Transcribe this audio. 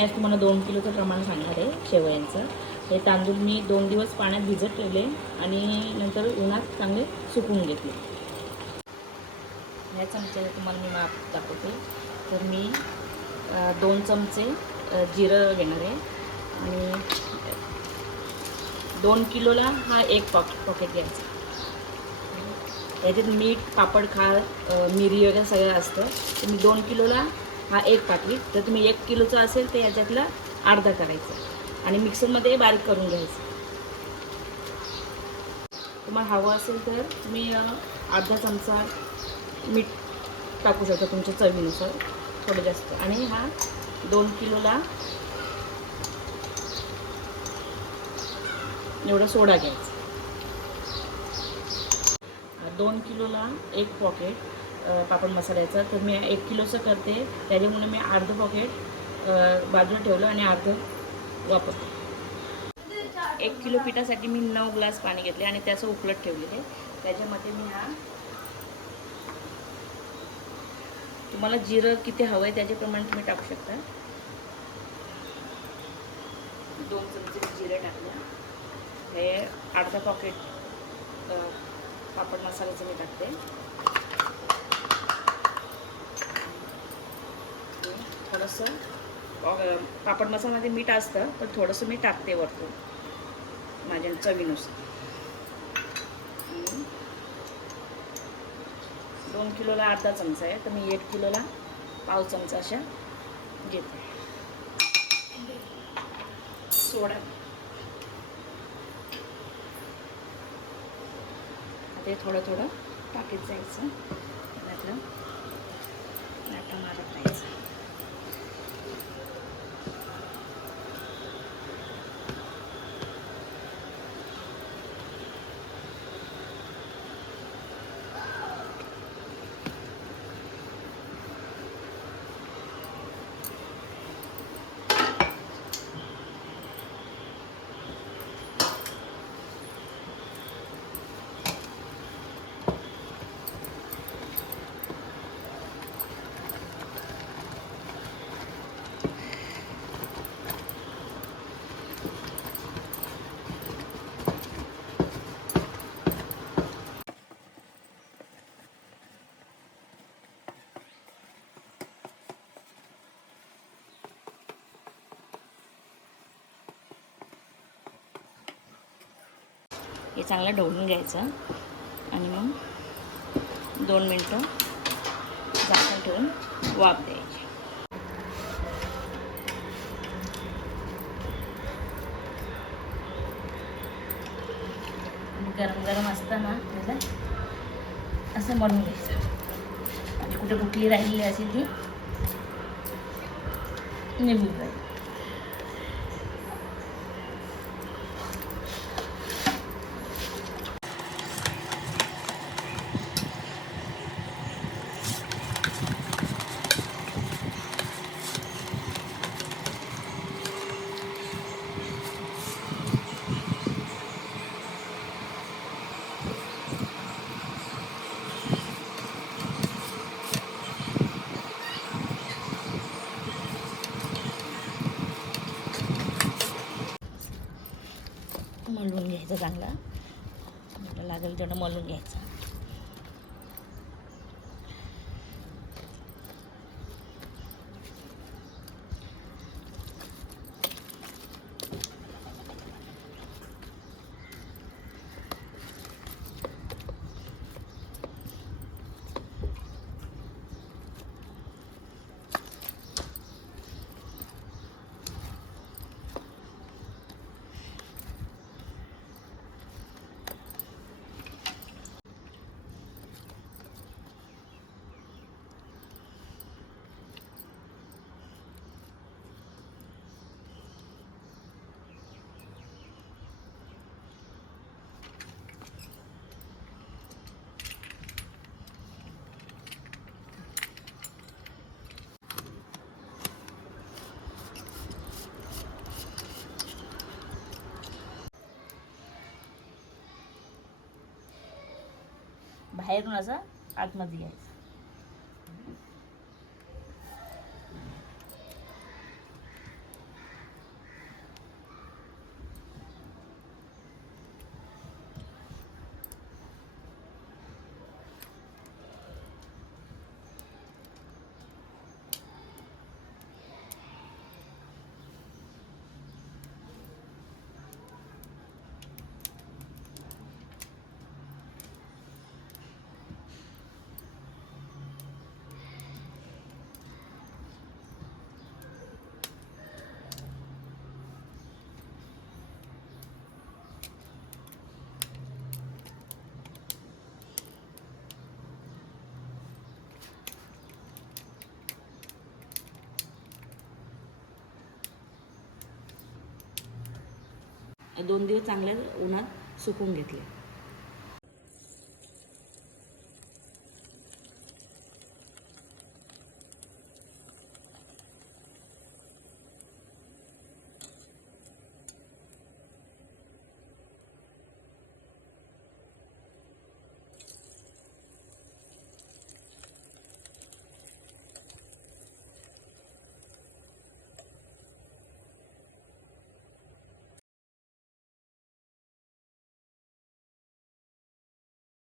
मी आज तुम्हाला 2 किलोचं प्रमाण सांगणार आहे शेवयांचं. हे तांदूळ मी 2 दिवस पाण्यात भिजत ठेवले आणि नंतर उन्हात चांगले सुकवून घेतले. ह्या चमच्याला तुम्हाला मी माप दाखवते. तर मी 2 चमचे जिरं घेणार आहे आणि 2 किलोला हा एक पॉकेट घ्यायचा. याच्यात मीठ, पापड, खार, मिरी वगैरे सगळं असतं. तर मी 2 किलोला हा एक पाकिट. जर तुम्ही 1 किलोचं असेल तर याच्यातला अर्धा करायचं आणि मिक्सरमध्ये बारीक करून घ्यायचं. तुम्हाला हवं असेल तर तुम्ही अर्धा चमचा मीठ टाकू शकता तुमच्या चवीनुसार, थोडं जास्त. आणि हा 2 किलोला एवढा सोडा घ्यायचा. 2 किलोला एक पॉकेट पापड मसाल्याचा. तर मी 1 किलोचं करते, त्याच्यामुळे मी अर्धं पॉकेट बाजूला ठेवलं आणि अर्धं वापरतो. 1 किलो पिठासाठी मी 9 ग्लास पाणी घेतले आणि त्याचं उकळत ठेवलेले. त्याच्यामध्ये मी हा, तुम्हाला जिरं किती हवं आहे त्याच्याप्रमाणे तुम्ही टाकू शकता. 2 चमचे जिरे टाकले. हे अर्धा पॉकेट पापड मसाल्याचं मी टाकते. थोडंसं पापड मसाल्यामध्ये मीठ असतं, पण थोडंसं मी टाकते वरतून माझ्या चवीनुसार. 2 किलोला अर्धा चमचा आहे, तर मी 1 किलोला पाव चमचा अशा घेते. सोडा ते थोडं थोडं टाकीत जायचं, त्यातलं लाटा मारत राहायचं. हे चांगलं ढवळून घ्यायचं आणि मग 2 मिनटं झाकण ठेवून वाफ द्यायची. गरम गरम असताना त्याला असं मळून घ्यायचं आणि कुठे कुठली राहिलेली असेल ती निघून जाईल. मळून घ्यायचं चांगला, जेवढं लागेल तेवढं मळून घ्यायचं. बाहेरून असं आतमध्ये घ्यायचं. 2 दिवस चांगल्या उन्हात सुकवून घेतले.